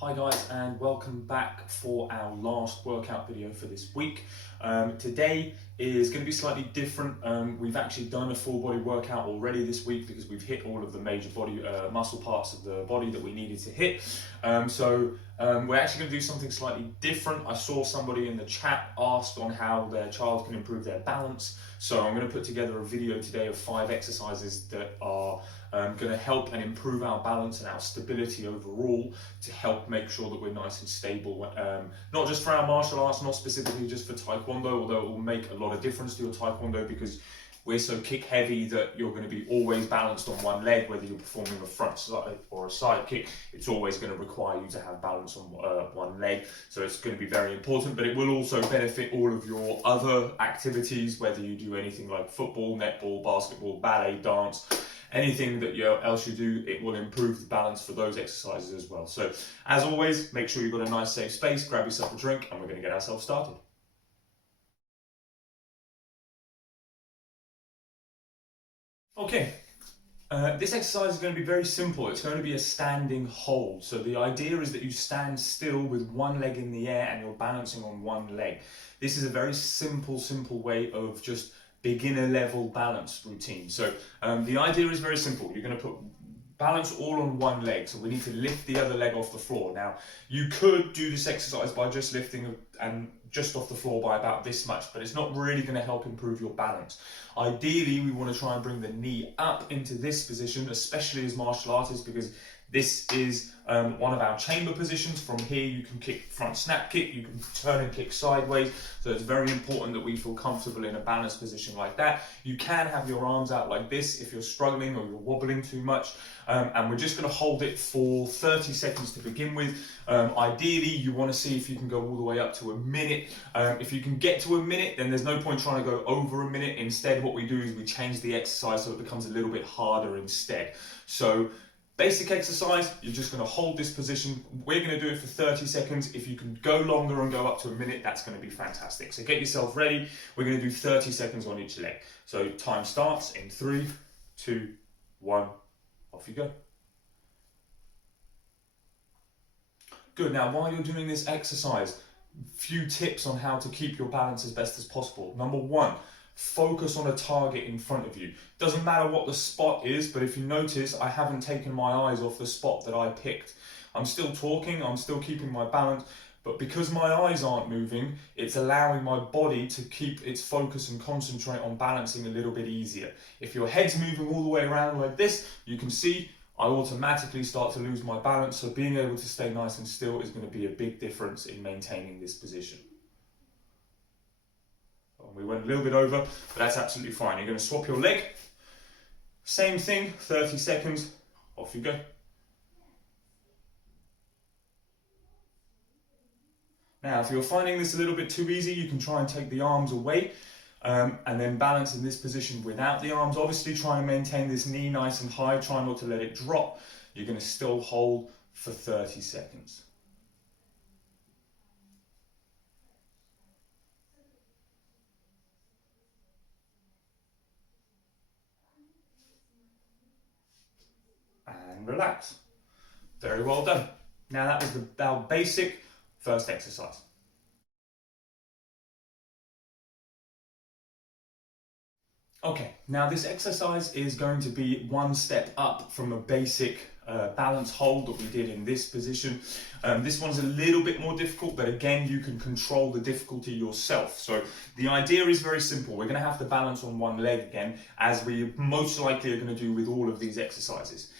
Hi guys, and welcome back for our last workout video for this week. Today is going to be slightly different. We've actually done a full body workout already this week because we've hit all of the major body muscle parts of the body that we needed to hit. We're actually going to do something slightly different. I saw somebody in the chat asked on how their child can improve their balance. So I'm going to put together a video today of 5 exercises that are going to help and improve our balance and our stability overall to help make sure that we're nice and stable, not just for our martial arts, not specifically just for Taekwondo, although it will make a lot of difference to your Taekwondo because we're so kick heavy that you're going to be always balanced on one leg, whether you're performing a front side or a side kick. It's always going to require you to have balance on one leg, so it's going to be very important, but it will also benefit all of your other activities, whether you do anything like football, netball, basketball, ballet, dance, anything that else you do. It will improve the balance for those exercises as well. So as always, make sure you've got a nice safe space, grab yourself a drink, and we're going to get ourselves started. Okay, this exercise is going to be very simple. It's going to be a standing hold. So the idea is that you stand still with one leg in the air and you're balancing on one leg. This is a very simple way of just beginner level balance routine. So the idea is very simple. You're going to put balance all on one leg, so we need to lift the other leg off the floor. Now, you could do this exercise by just lifting and just off the floor by about this much, but it's not really going to help improve your balance. Ideally, we want to try and bring the knee up into this position, especially as martial artists, because this is one of our chamber positions. From here, you can kick front snap kick, you can turn and kick sideways. So it's very important that we feel comfortable in a balanced position like that. You can have your arms out like this if you're struggling or you're wobbling too much. And we're just going to hold it for 30 seconds to begin with. Ideally, you want to see if you can go all the way up to a minute. If you can get to a minute, then there's no point trying to go over a minute. Instead, what we do is we change the exercise so it becomes a little bit harder instead. So basic exercise, you're just going to hold this position. We're going to do it for 30 seconds. If you can go longer and go up to a minute, that's going to be fantastic. So get yourself ready. We're going to do 30 seconds on each leg. So time starts in 3, 2, 1, off you go. Good. Now, while you're doing this exercise, few tips on how to keep your balance as best as possible. Number 1, focus on a target in front of you. Doesn't matter what the spot is, but if you notice, I haven't taken my eyes off the spot that I picked. I'm still talking, I'm still keeping my balance, but because my eyes aren't moving, it's allowing my body to keep its focus and concentrate on balancing a little bit easier. If your head's moving all the way around like this, you can see I automatically start to lose my balance, so being able to stay nice and still is going to be a big difference in maintaining this position. We went a little bit over, but that's absolutely fine. You're going to swap your leg. Same thing, 30 seconds, off you go. Now, if you're finding this a little bit too easy, you can try and take the arms away and then balance in this position without the arms. Obviously, try and maintain this knee nice and high. Try not to let it drop. You're going to still hold for 30 seconds. And relax. Very well done. Now that was our basic first exercise. Okay, now this exercise is going to be one step up from a basic balance hold that we did in this position. This one's a little bit more difficult, but again, you can control the difficulty yourself. So the idea is very simple. We're going to have to balance on one leg again, as we most likely are going to do with all of these exercises.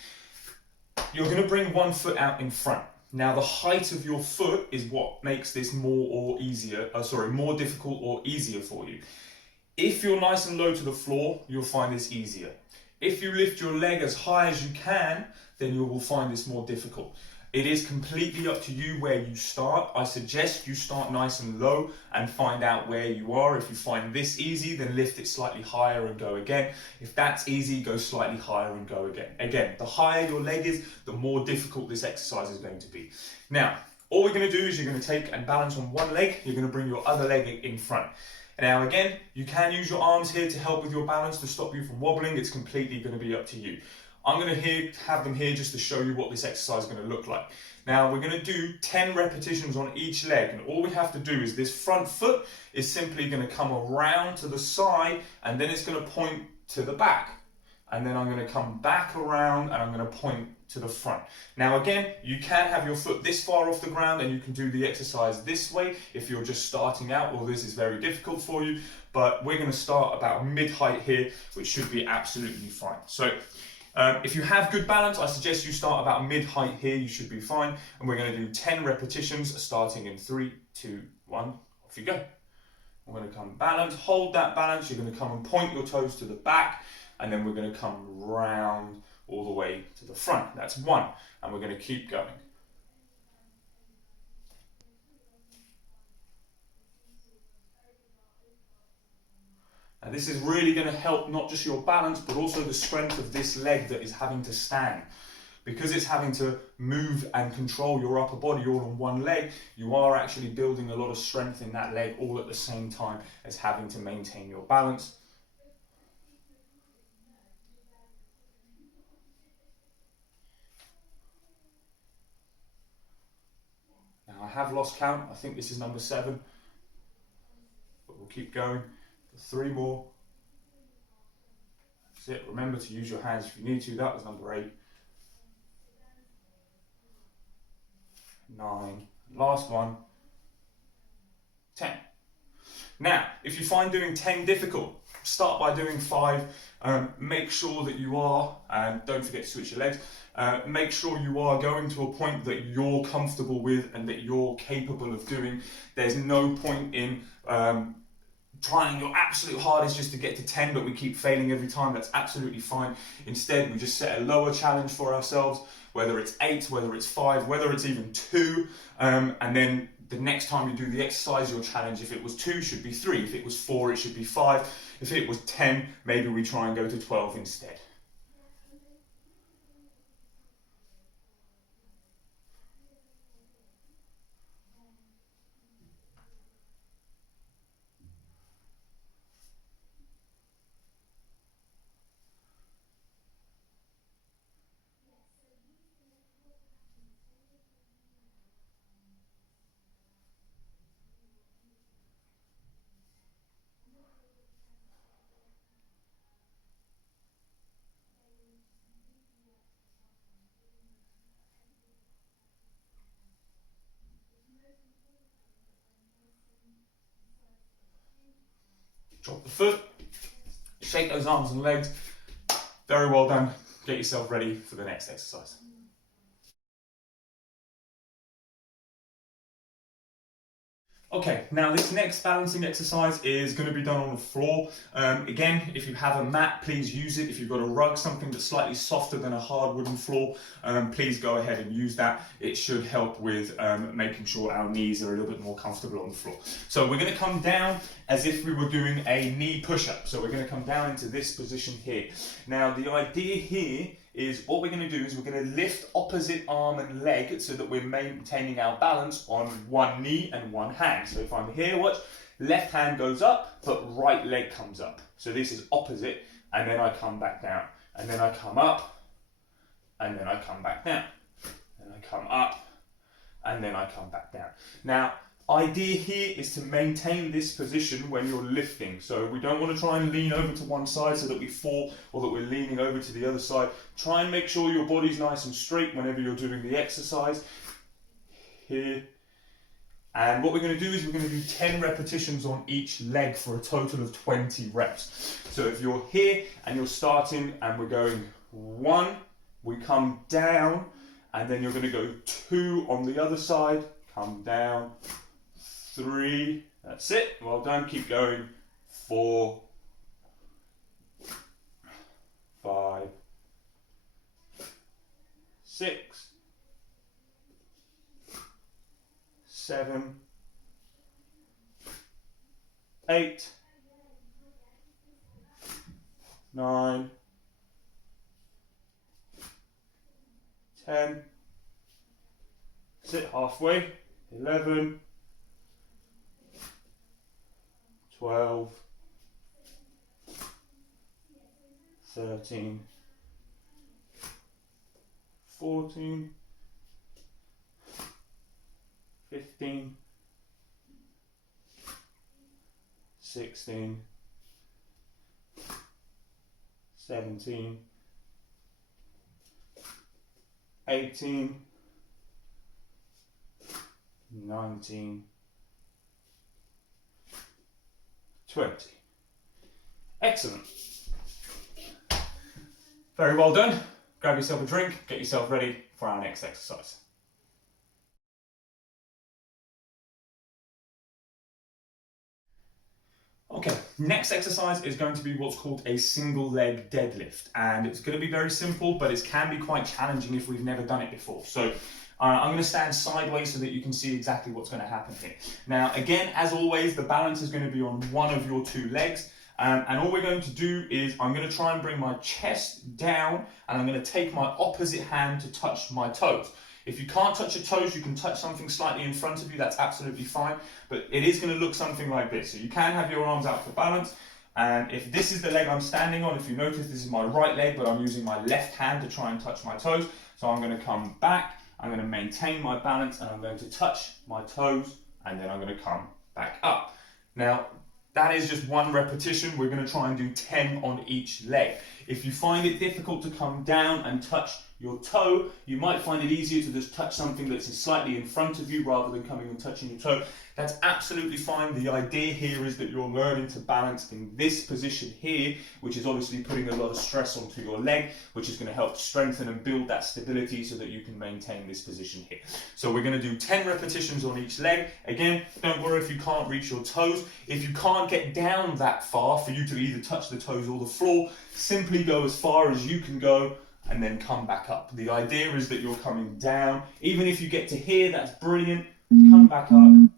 You're going to bring one foot out in front. Now, the height of your foot is what makes this more difficult or easier for you. If you're nice and low to the floor, you'll find this easier. If you lift your leg as high as you can, then you will find this more difficult. It is completely up to you where you start. I suggest you start nice and low and find out where you are. If you find this easy, then lift it slightly higher and go again. If that's easy, go slightly higher and go again. Again, the higher your leg is, the more difficult this exercise is going to be. Now, all we're going to do is you're going to take and balance on one leg. You're going to bring your other leg in front. Now again, you can use your arms here to help with your balance, to stop you from wobbling. It's completely going to be up to you. I'm going to have them here just to show you what this exercise is going to look like. Now we're going to do 10 repetitions on each leg, and all we have to do is this front foot is simply going to come around to the side, and then it's going to point to the back. And then I'm going to come back around and I'm going to point to the front. Now again, you can have your foot this far off the ground and you can do the exercise this way if you're just starting out, or this is very difficult for you, but we're going to start about mid-height here, which should be absolutely fine. So if you have good balance, I suggest you start about mid-height here, you should be fine. And we're going to do 10 repetitions starting in 3, 2, 1, off you go. I'm going to come balance, hold that balance, you're going to come and point your toes to the back, and then we're going to come round all the way to the front. That's 1, and we're going to keep going. Now this is really going to help not just your balance, but also the strength of this leg that is having to stand. Because it's having to move and control your upper body all on one leg, you are actually building a lot of strength in that leg all at the same time as having to maintain your balance. Now I have lost count, I think this is number 7, but we'll keep going for 3 more. That's it, remember to use your hands if you need to. That was number 8. 9, last one, 10. Now, if you find doing 10 difficult, start by doing 5. Make sure that you are, and don't forget to switch your legs, make sure you are going to a point that you're comfortable with and that you're capable of doing. There's no point in trying your absolute hardest just to get to 10, but we keep failing every time. That's absolutely fine. Instead, we just set a lower challenge for ourselves, whether it's 8, whether it's 5, whether it's even 2, and then the next time you do the exercise, your challenge, if it was 2, should be 3. If it was 4, it should be 5. If it was 10, maybe we try and go to 12 instead. Drop the foot, shake those arms and legs. Very well done. Get yourself ready for the next exercise. Okay, now this next balancing exercise is going to be done on the floor. Again, if you have a mat, please use it. If you've got a rug, something that's slightly softer than a hard wooden floor, please go ahead and use that. It should help with making sure our knees are a little bit more comfortable on the floor. So we're going to come down as if we were doing a knee push-up. So we're going to come down into this position here. Now the idea here is what we're going to do is we're going to lift opposite arm and leg so that we're maintaining our balance on one knee and one hand. So if I'm here, watch, left hand goes up, but right leg comes up. So this is opposite, and then I come back down, and then I come up, and then I come back down, and I come up, and then I come back down. Now, idea here is to maintain this position when you're lifting. So we don't want to try and lean over to one side so that we fall, or that we're leaning over to the other side. Try and make sure your body's nice and straight whenever you're doing the exercise. Here. And what we're going to do is we're going to do 10 repetitions on each leg for a total of 20 reps. So if you're here and you're starting and we're going 1, we come down, and then you're going to go 2 on the other side, come down, 3, that's it, well done, keep going, 4, 5, 6, 7, 8, 9, 10, sit halfway, 11, 12, 13, 14, 15, 16, 17, 18, 19, 20. Excellent. Very well done. Grab yourself a drink, get yourself ready for our next exercise. Okay, next exercise is going to be what's called a single leg deadlift, and it's going to be very simple, but it can be quite challenging if we've never done it before. So I'm going to stand sideways so that you can see exactly what's going to happen here. Now, again, as always, the balance is going to be on one of your two legs, and all we're going to do is I'm going to try and bring my chest down, and I'm going to take my opposite hand to touch my toes. If you can't touch your toes, you can touch something slightly in front of you, that's absolutely fine, but it is going to look something like this. So you can have your arms out for balance, and if this is the leg I'm standing on, if you notice this is my right leg, but I'm using my left hand to try and touch my toes. So I'm going to come back, I'm going to maintain my balance, and I'm going to touch my toes, and then I'm going to come back up. Now, that is just one repetition. We're going to try and do 10 on each leg. If you find it difficult to come down and touch your toe, you might find it easier to just touch something that's slightly in front of you rather than coming and touching your toe. That's absolutely fine. The idea here is that you're learning to balance in this position here, which is obviously putting a lot of stress onto your leg, which is going to help strengthen and build that stability so that you can maintain this position here. So we're going to do 10 repetitions on each leg. Again, don't worry if you can't reach your toes. If you can't get down that far for you to either touch the toes or the floor, simply go as far as you can go and then come back up. The idea is that you're coming down. Even if you get to here, that's brilliant. Come back up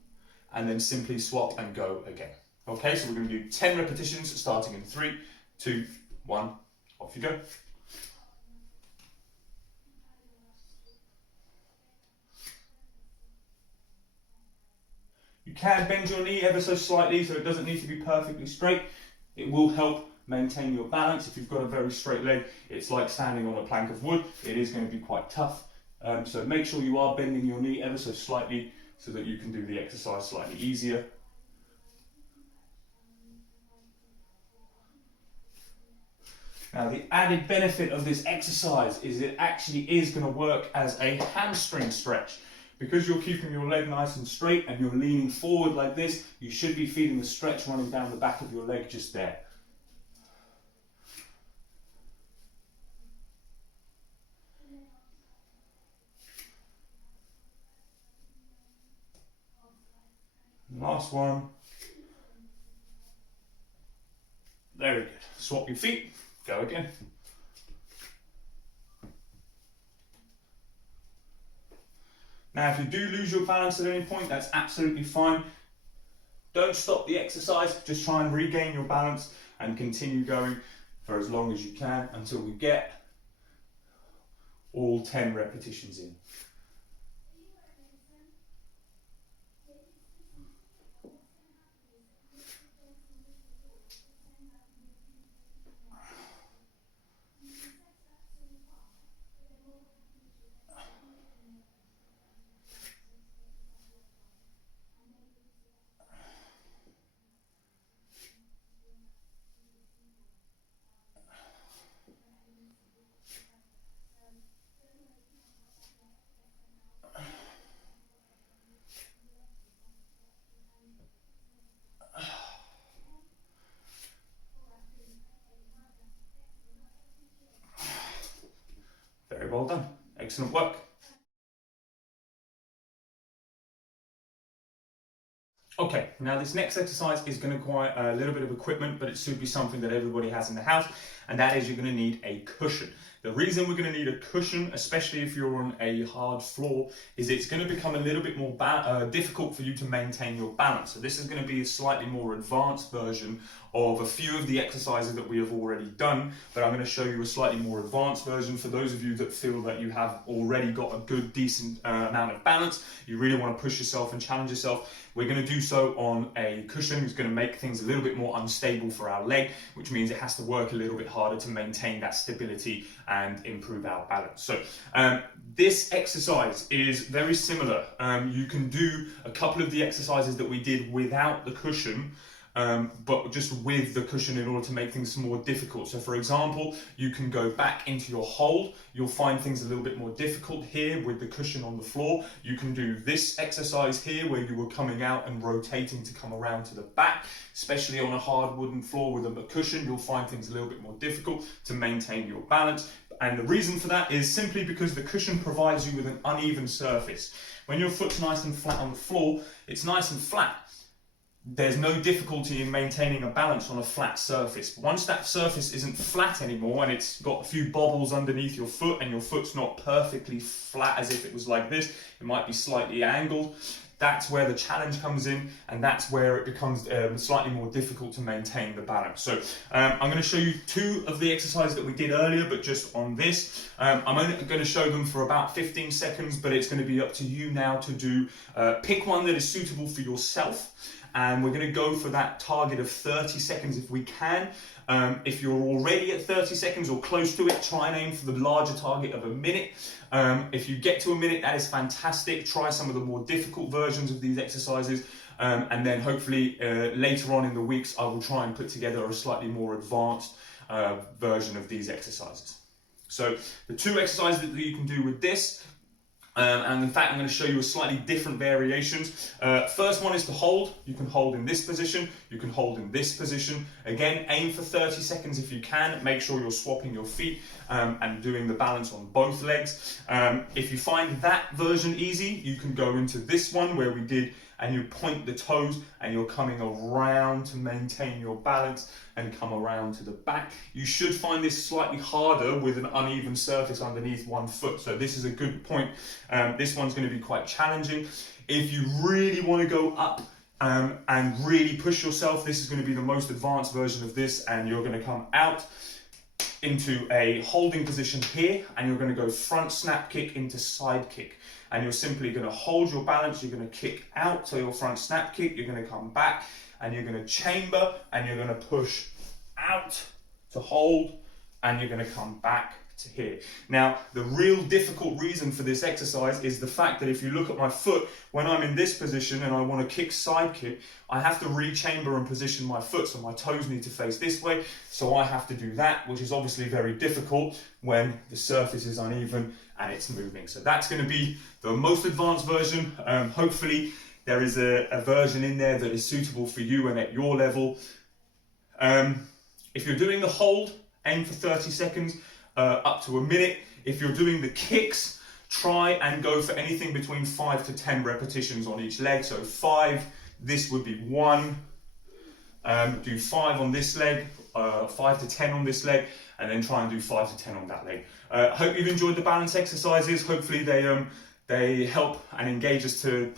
and then simply swap and go again. Okay, so we're going to do 10 repetitions starting in 3, 2, 1, off you go. You can bend your knee ever so slightly, so it doesn't need to be perfectly straight. It will help maintain your balance. If you've got a very straight leg, it's like standing on a plank of wood. It is going to be quite tough. So make sure you are bending your knee ever so slightly so that you can do the exercise slightly easier. Now, the added benefit of this exercise is it actually is going to work as a hamstring stretch. Because you're keeping your leg nice and straight and you're leaning forward like this, you should be feeling the stretch running down the back of your leg just there. Last one. Very good. Swap your feet. Go again. Now, if you do lose your balance at any point, that's absolutely fine. Don't stop the exercise. Just try and regain your balance and continue going for as long as you can until we get all 10 repetitions in. Very well done. Excellent work. Okay, now this next exercise is going to require a little bit of equipment, but it should be something that everybody has in the house, and that is you're going to need a cushion. The reason we're going to need a cushion, especially if you're on a hard floor, is it's going to become a little bit more difficult for you to maintain your balance. So this is going to be a slightly more advanced version of a few of the exercises that we have already done, but I'm going to show you a slightly more advanced version for those of you that feel that you have already got a good, decent amount of balance. You really want to push yourself and challenge yourself. We're going to do so on a cushion. It's going to make things a little bit more unstable for our leg, which means it has to work a little bit harder to maintain that stability and improve our balance. So this exercise is very similar. You can do a couple of the exercises that we did without the cushion, but just with the cushion in order to make things more difficult. So for example, you can go back into your hold. You'll find things a little bit more difficult here with the cushion on the floor. You can do this exercise here where you were coming out and rotating to come around to the back, especially on a hard wooden floor with a cushion. You'll find things a little bit more difficult to maintain your balance. And the reason for that is simply because the cushion provides you with an uneven surface. When your foot's nice and flat on the floor, it's nice and flat. There's no difficulty in maintaining a balance on a flat surface. Once that surface isn't flat anymore and it's got a few bobbles underneath your foot and your foot's not perfectly flat as if it was like this, it might be slightly angled, that's where the challenge comes in, and that's where it becomes slightly more difficult to maintain the balance. So I'm going to show you two of the exercises that we did earlier, but just on this. I'm only going to show them for about 15 seconds, but it's going to be up to you now to do, pick one that is suitable for yourself. And we're going to go for that target of 30 seconds if we can. If you're already at 30 seconds or close to it, try and aim for the larger target of a minute. If you get to a minute, that is fantastic. Try some of the more difficult versions of these exercises. And then hopefully later on in the weeks, I will try and put together a slightly more advanced version of these exercises. So the two exercises that you can do with this, and in fact I'm going to show you a slightly different variations. First one is to hold. You can hold in this position, you can hold in this position. Again, aim for 30 seconds if you can. Make sure you're swapping your feet and doing the balance on both legs. If you find that version easy, you can go into this one where we did, and you point the toes and you're coming around to maintain your balance and come around to the back. You should find this slightly harder with an uneven surface underneath one foot. So this is a good point. This one's going to be quite challenging. If you really want to go up and really push yourself, this is going to be the most advanced version of this, and you're going to come out into a holding position here, and you're going to go front snap kick into side kick. And you're simply going to hold your balance, you're going to kick out to your front snap kick, you're going to come back, and you're going to chamber, and you're going to push out to hold, and you're going to come back to here. Now, the real difficult reason for this exercise is the fact that if you look at my foot, when I'm in this position and I want to kick side kick, I have to re-chamber and position my foot, so my toes need to face this way, so I have to do that, which is obviously very difficult when the surface is uneven and it's moving. So that's going to be the most advanced version. Hopefully there is a version in there that is suitable for you and at your level. If you're doing the hold, aim for 30 seconds, up to a minute. If you're doing the kicks, try and go for anything between 5 to 10 repetitions on each leg. So 5, this would be 1. Do 5 on this leg, 5 to 10 on this leg, and then try and do 5 to 10 on that leg. Hope you've enjoyed the balance exercises. Hopefully they help and engage us to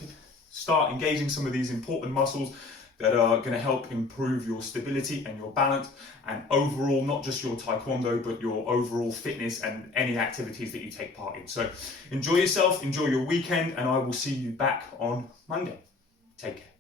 start engaging some of these important muscles that are going to help improve your stability and your balance, and overall, not just your taekwondo, but your overall fitness and any activities that you take part in. So enjoy yourself, enjoy your weekend, and I will see you back on Monday. Take care.